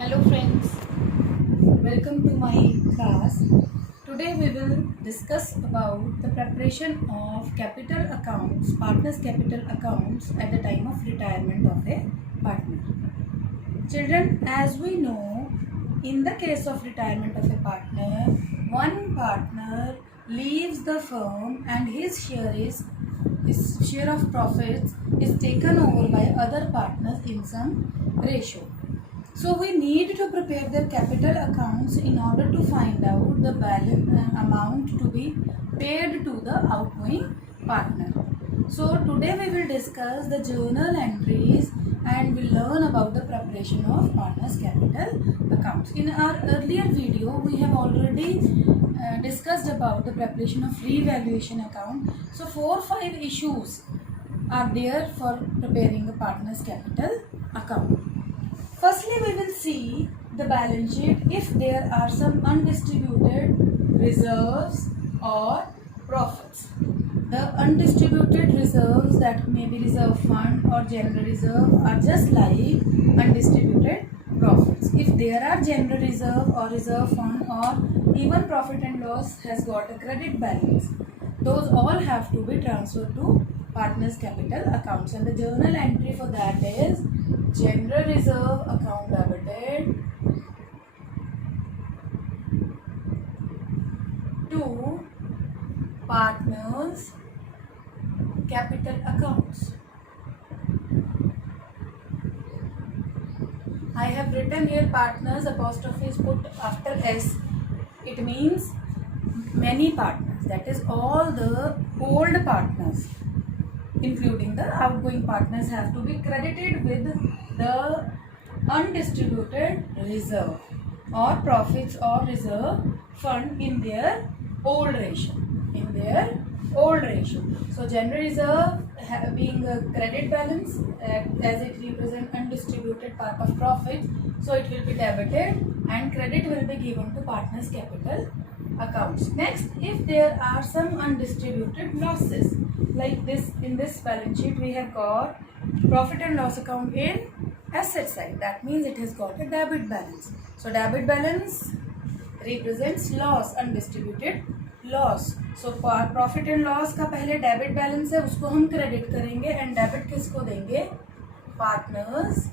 Hello friends, welcome to my class. Today we will discuss about the preparation of capital accounts, partners capital accounts at the time of retirement of a partner. Children, as we know, in the case of retirement of a partner, one partner leaves the firm and his share of profits is taken over by other partners in some ratio. So we need to prepare their capital accounts in order to find out the balance amount to be paid to the outgoing partner. So today we will discuss the journal entries and we'll learn about the preparation of partners capital accounts. In our earlier video we have already discussed about the preparation of revaluation account. So 4-5 issues are there for preparing a partner's capital account. Firstly, we will see the balance sheet if there are some undistributed reserves or profits. The undistributed reserves, that may be reserve fund or general reserve, are just like undistributed profits. If there are general reserve or reserve fund or even profit and loss has got a credit balance, those all have to be transferred to partners capital accounts, and the journal entry for that is general reserve account debited to partners capital accounts. I have written here partners, apostrophe is put after S. It means many partners, that is all the old partners including the outgoing partners have to be credited with the undistributed reserve or profits or reserve fund in their old ratio. So general reserve being a credit balance as it represents undistributed part of profit, so it will be debited and credit will be given to partners capital accounts. Next, if there are some undistributed losses, like this, in this balance sheet we have got profit and loss account in asset side, that means it has got a debit balance. So debit balance represents loss, undistributed loss. So profit and loss का पहले debit balance है, उसको हम credit करेंगे and debit किसको देंगे? Partners.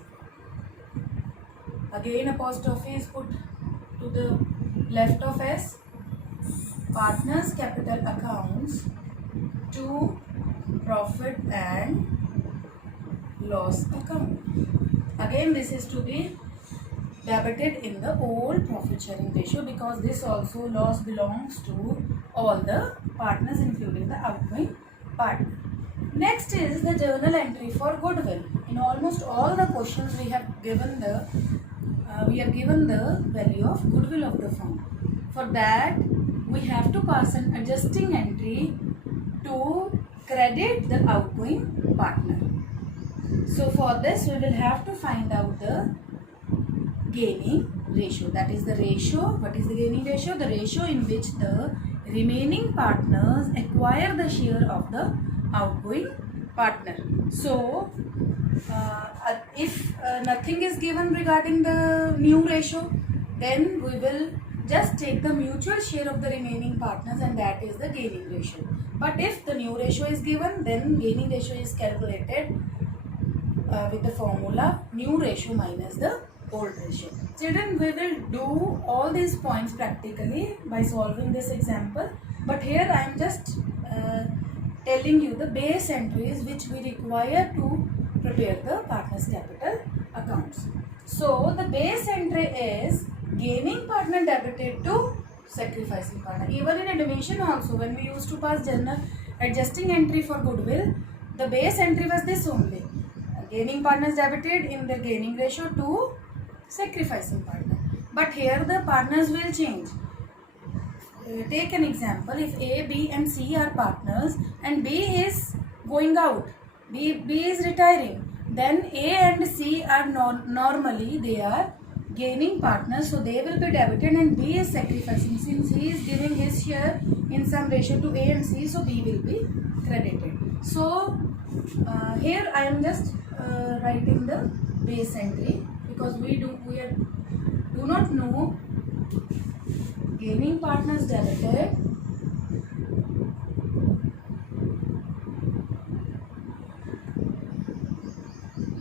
Again apostrophe is put to the left of S. Partners capital accounts to profit and loss account. Again this is to be debited in the old profit sharing ratio because this also loss belongs to all the partners including the outgoing partner. Next is the journal entry for goodwill. In almost all the questions we have given the value of goodwill of the firm. For that we have to pass an adjusting entry to credit the outgoing partner. So for this we will have to find out the gaining ratio, that is the ratio. What is the gaining ratio? The ratio in which the remaining partners acquire the share of the outgoing partner. So if nothing is given regarding the new ratio, then we will just take the mutual share of the remaining partners and that is the gaining ratio. But if the new ratio is given, then gaining ratio is calculated with the formula new ratio minus the old ratio. Children, we will do all these points practically by solving this example, but here I am just telling you the base entries which we require to prepare the partners capital accounts. So the base entry is gaining partner debited to sacrificing partner. Even in admission also, when we used to pass journal adjusting entry for goodwill, the base entry was this only: gaining partners debited in the gaining ratio to sacrificing partner. But here the partners will change. Take an example: if A, B and C are partners and B is going out, B is retiring, then A and C are normally they are gaining partners, so they will be debited and B is sacrificing. Since he is giving his share in some ratio to A and C, so B will be credited. So here I am just writing the base entry because we are not know, gaining partners debited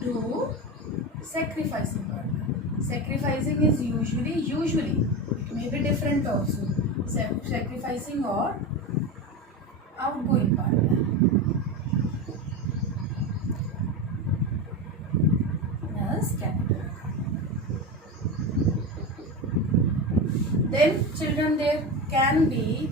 to sacrificing partner. Sacrificing is usually it may be different also. Sacrificing or outgoing partner as capital account. Then children, there can be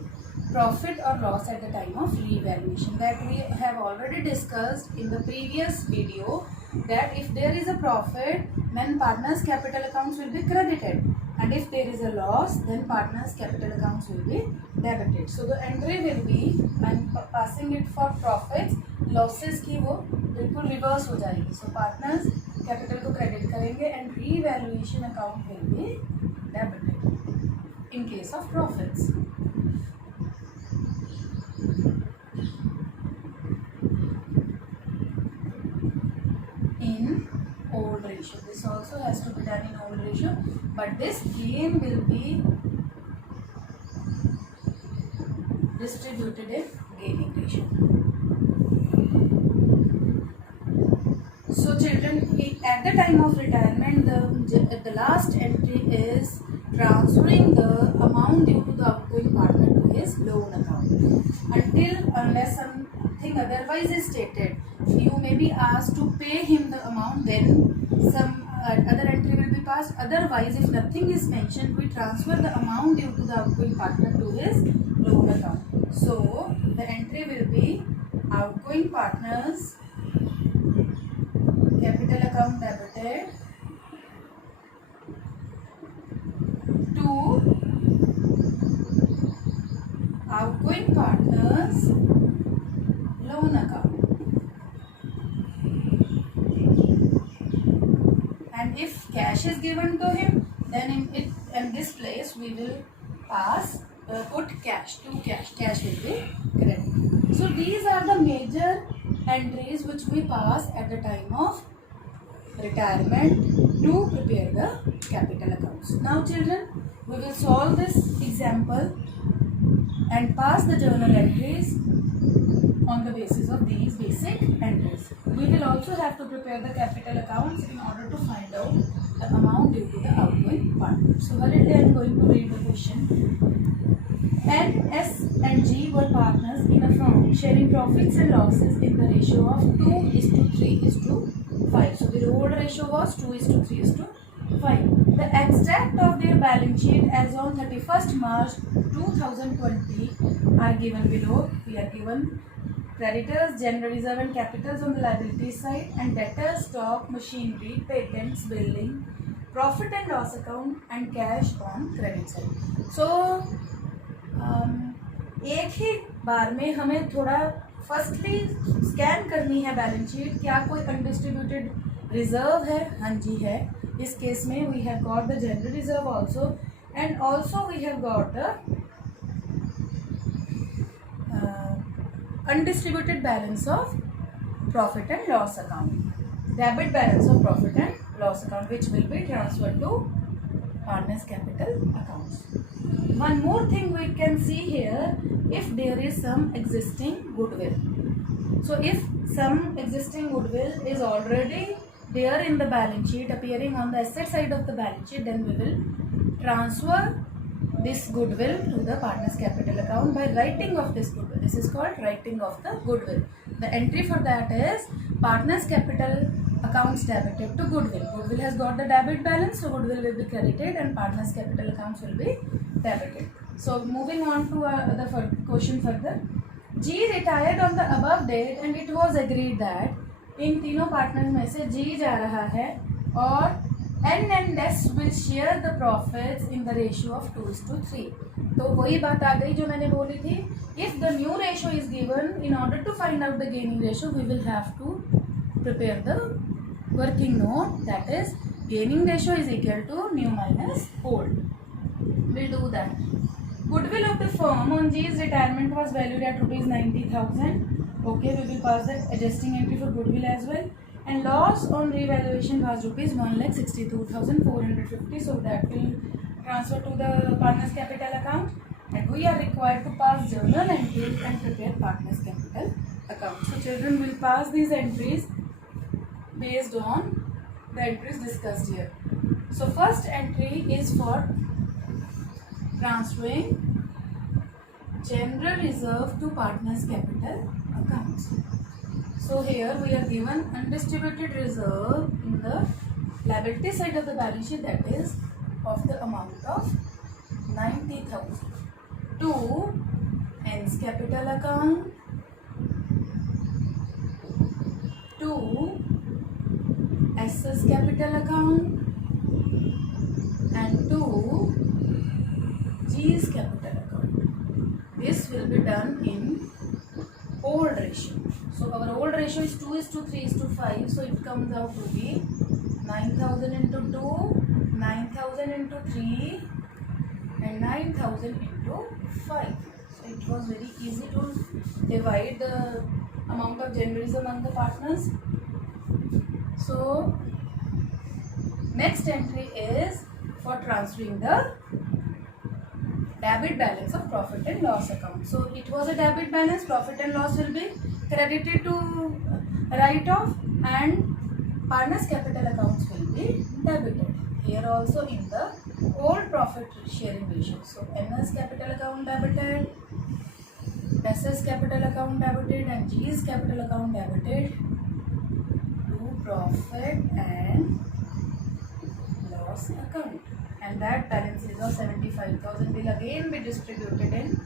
profit or loss at the time of revaluation, that we have already discussed in the previous video, that if there is a profit, then partners capital accounts will be credited, and if there is a loss, then partners capital accounts will be debited. So the entry will be, I'm passing it for profits, losses की वो बिल्कुल reverse हो जाएगी. So partners capital को credit करेंगे and revaluation account will be debited in case of profits. In old ratio, this also has to be done in old ratio, but this gain will be distributed in gaining ratio. So children, at the time of retirement, the last entry is transferring the amount due to the outgoing partner to his loan account. Unless something otherwise is stated, you may be asked to pay him the amount, then some other entry will be passed. Otherwise, if nothing is mentioned, we transfer the amount due to the outgoing partner to his loan account. So the entry will be outgoing partners capital account debited to outgoing partners loan account. And if cash is given to him, then in this place we will put cash to cash. Cash will be credited. So these are the major entries which we pass at the time of retirement to prepare the capital accounts. Now children, we will solve this example and pass the journal entries on the basis of these basic entries. We will also have to prepare the capital accounts in order to find out the amount due to the outgoing partner. So hurriedly I am going to read the question. N, S and G were partners in a firm sharing profits and losses in the ratio of 2:3:5. So the old ratio was 2:3:5. The extract of their balance sheet as on 31st March 2020 are given below. We are given creditors, general reserve and capitals on the liability side, and debtors, stock, machinery, patents, building, profit and loss account, and cash on credit side. So एक ही बार में हमें थोड़ा firstly scan करनी है balance sheet. क्या कोई undistributed reserve है? हाँ जी है. इस केस में we have got the general reserve also, and also we have got the undistributed balance of profit and loss account, debit balance of profit and loss account, which will be transferred to partners capital accounts. One more thing we can see here, if there is some existing goodwill. So if some existing goodwill is already there in the balance sheet, appearing on the asset side of the balance sheet, then we will transfer this goodwill to the partners capital account by writing of this goodwill. This is called writing of the goodwill. The entry for that is partners capital accounts debited to goodwill. Goodwill has got the debit balance, so goodwill will be credited and partners capital accounts will be debited. So moving on to the question further. G retired on the above date and it was agreed that इन तीनों partner में से G जा रहा है और N and S will share the profits in the ratio of 2:3. तो वही बात आ गई जो मैंने बोली थी. If the new ratio is given, in order to find out the gaining ratio, we will have to prepare the working note, that is gaining ratio is equal to new minus old. We'll do that. Goodwill of the firm on G's retirement was valued at ₹90,000. Okay, we will pass the adjusting entry for goodwill as well. and loss on revaluation was rupees 1,62,450. So that will transfer to the partners capital account, and we are required to pass journal entries and prepare partners capital account. So children will pass these entries based on the entries discussed here. So first entry is for transferring general reserve to partners capital accounts. So here we are given undistributed reserve in the liability side of the balance sheet, that is of the amount of 90,000 to N's capital account, to S's capital account, and to G's capital account. This will be done in old ratio. So our old ratio is 2:3:5. So it comes out to be 9,000 into 2, 9,000 into 3, and 9,000 into 5. So it was very easy to divide the amount of generals among the partners. So next entry is for transferring the debit balance of profit and loss account. So it was a debit balance, profit and loss will be credited to write off, and partners capital accounts will be debited. Here also in the old profit sharing ratio. So NS capital account debited, SS capital account debited, and G's capital account debited to profit and loss account. And that balance is of 75,000 will again be distributed in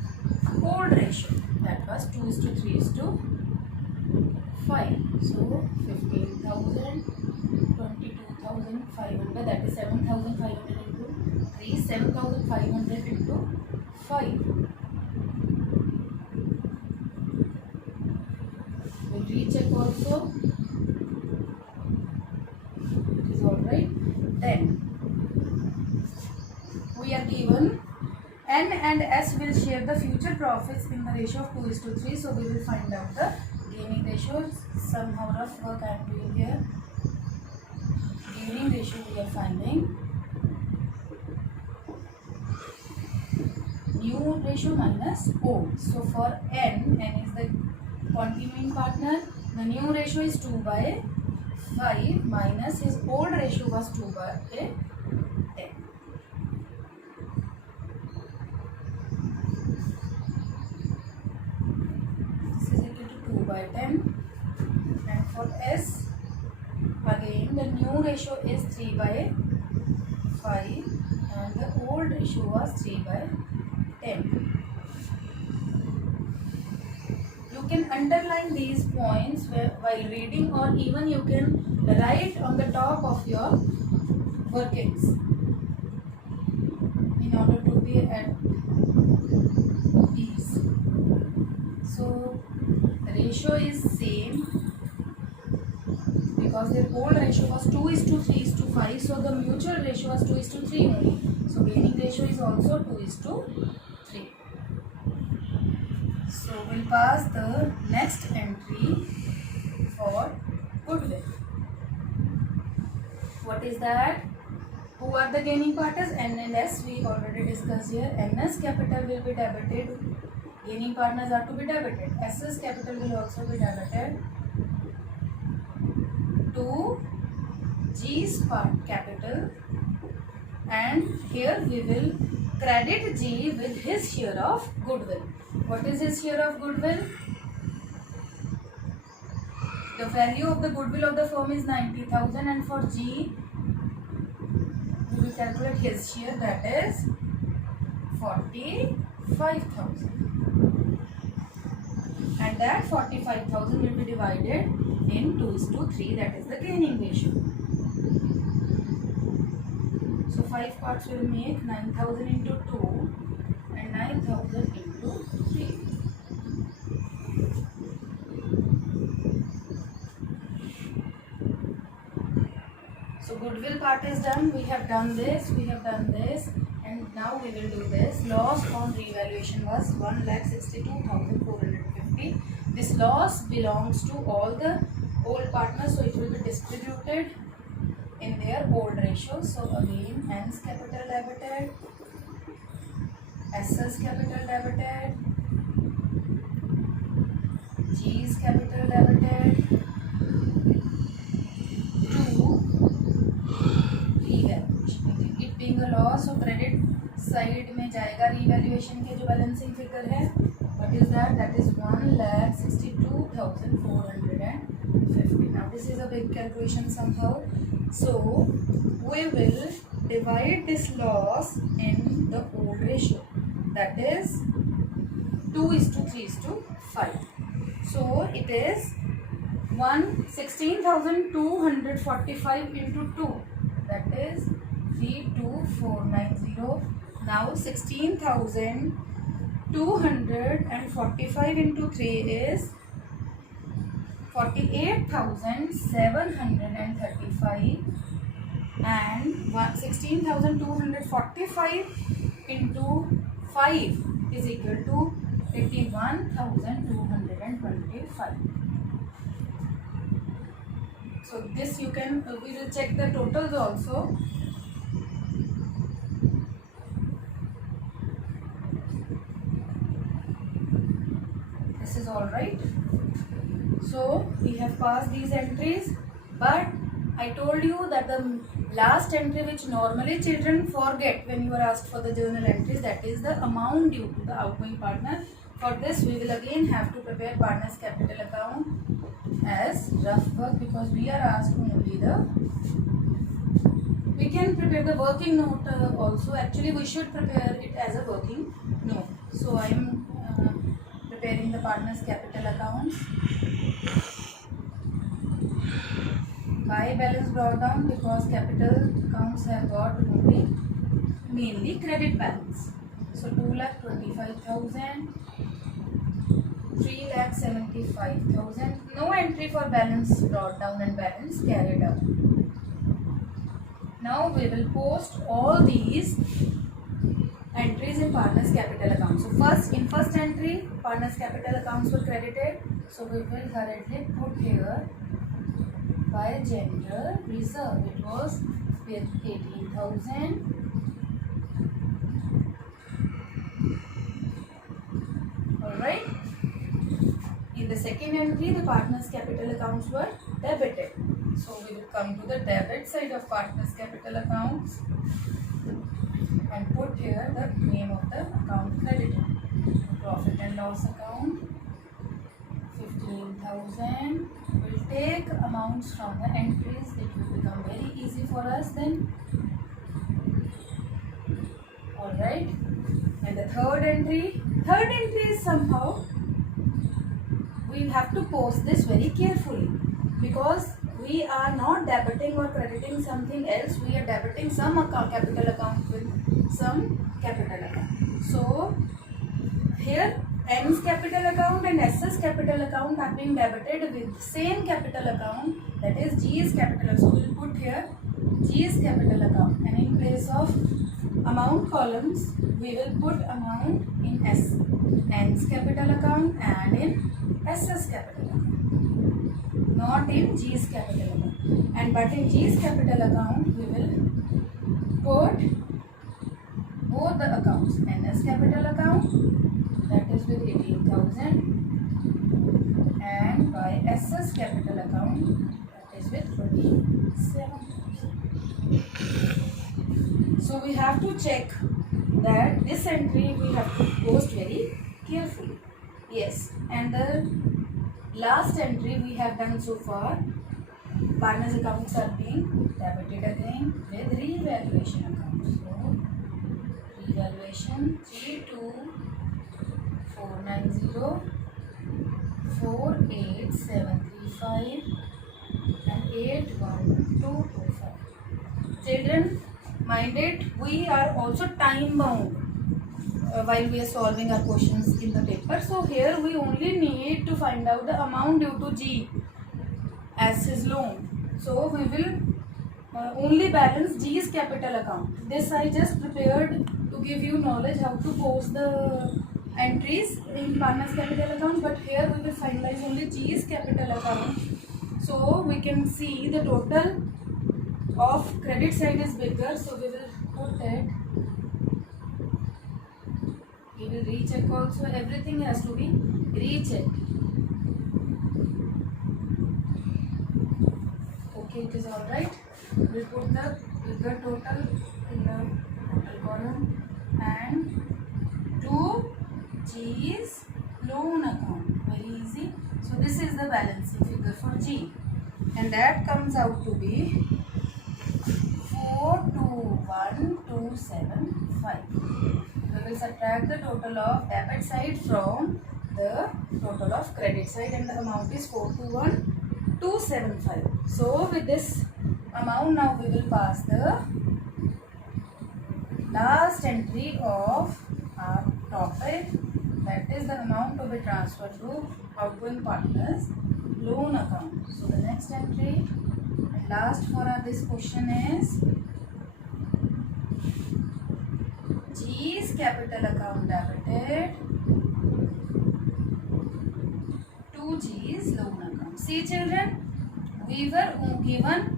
old ratio, that was 2:3:5. So 15,000, 22,500, that is 7,500 into 3, 7,500 into 5. We'll recheck also. It is alright. Then we are given N and S will share the future profits in the ratio of 2:3. So we will find out the gaining ratio. Somehow rough work I am doing here. Gaining ratio we are finding new ratio minus old. So for N is the continuing partner. The new ratio is 2/5 minus his old ratio was 2/10. This is equal to 2/10. And for S, again the new ratio is 3/5 and the old ratio was 3/10. You can underline these points while reading, or even you can write on the top of your workings in order to be at ease. So the ratio is same because their old ratio was 2:3:5. So the mutual ratio was 2:3 only. So gaining ratio is also 2:3. So we'll pass the next entry for goodwill. What is that? Who are the gaining partners? N and S we already discussed here. NS capital will be debited. Gaining partners are to be debited. SS capital will also be debited to G's capital, and here we will credit G with his share of goodwill. What is his share of goodwill? The value of the goodwill of the firm is 90,000, and for G we will calculate his share, that is 45,000, and that 45,000 will be divided in 2:3, that is the gaining ratio. So 5 parts will make 9,000 into 2 and 9,000 into 3. So goodwill part is done. We have done this, and now we will do this. Loss on revaluation was 1,62,450. This loss belongs to all the old partners, so it will be distributed in their old ratios. So again, N's capital debited, S's capital debited, G's capital debited to revaluation. It being a loss, so credit side में जाएगा revaluation के जो balancing figure है. What is that? That is 1,62,450. Now this is a big calculation somehow. So we will divide this loss in the old ratio. That is 2:3:5. So it is 16,245 into 2. That is 32490. Now 16,245 into 3 is 48,735, and 16,245 into 5 is equal to 81,225. So this you can, we will check the totals also. This is all right. So we have passed these entries, but I told you that the last entry which normally children forget when you are asked for the journal entries, that is the amount due to the outgoing partner. For this we will again have to prepare partner's capital account as rough work, because we are asked only the, we can prepare the working note also. Actually we should prepare it as a working note. So I am preparing the partner's capital accounts. Why balance brought down? Because capital accounts have got only mainly credit balance. So 2,25,000, 3,75,000. No entry for balance brought down and balance carried out. Now we will post all these entries in partner's capital account. So first, in first entry, partner's capital accounts were credited. So we will hurriedly put here by general reserve. It was with 18,000. Alright. In the second entry, the partner's capital accounts were debited. So we will come to the debit side of partner's capital accounts and put here the name of the account creditor. Profit and loss account, 15,000. We'll take amounts from the entries. It will become very easy for us then. Alright. And the third entry is somehow, we have to post this very carefully, because we are not debiting or crediting something else. We are debiting some capital account with some capital account. So here N's capital account and S's capital account are being debited with the same capital account, that is G's capital. So we will put here G's capital account, and in place of amount columns we will put amount in N's capital account and in S's capital account, not in G's capital account. And but in G's capital account we will put both the accounts, N's capital account, that is with 18,000, and by S's capital account, that is with 27,000. So we have to check that this entry we have to post very carefully. Yes, and the last entry we have done so far, partners accounts are being debited again with revaluation accounts. So revaluation 32490, 48735 and 81225. Children, mind it, we are also time bound while we are solving our questions in the paper. So here we only need to find out the amount due to G as his loan. So we will only balance G's capital account. This I just prepared to give you knowledge how to post the entries in partner's capital account, but here we will finalize only G's capital account. So we can see the total of credit side is bigger, so we will put it. We will recheck also, everything has to be rechecked. Okay, it is alright. We put the bigger total in the total column, and 2G is loan account. Very easy. So this is the balancing figure for G, and that comes out to be 421,275. We will subtract the total of debit side from the total of credit side, and the amount is 421,275. So with this amount, now we will pass the last entry of our topic, that is the amount to be transferred to outgoing partners loan account. So the next entry and last for this question is G's capital account debited to G's loan account. See children, we were given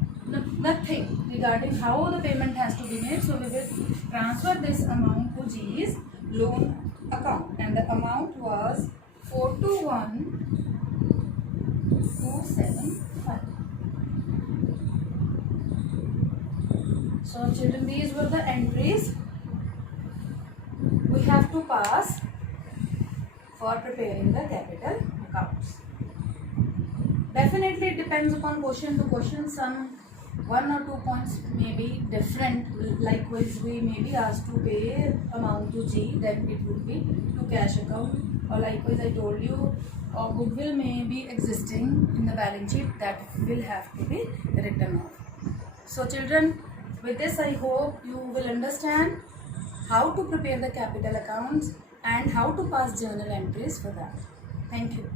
nothing regarding how the payment has to be made, so we will transfer this amount to G's loan account, and the amount was 421,275. So children, these were the entries we have to pass for preparing the capital accounts. Definitely it depends upon question to question. Some 1 or 2 points may be different. Likewise, we may be asked to pay amount to G, then it would be to cash account, or likewise I told you goodwill may be existing in the balance sheet, that will have to be written off. So children, with this I hope you will understand how to prepare the capital accounts and how to pass journal entries for that. Thank you.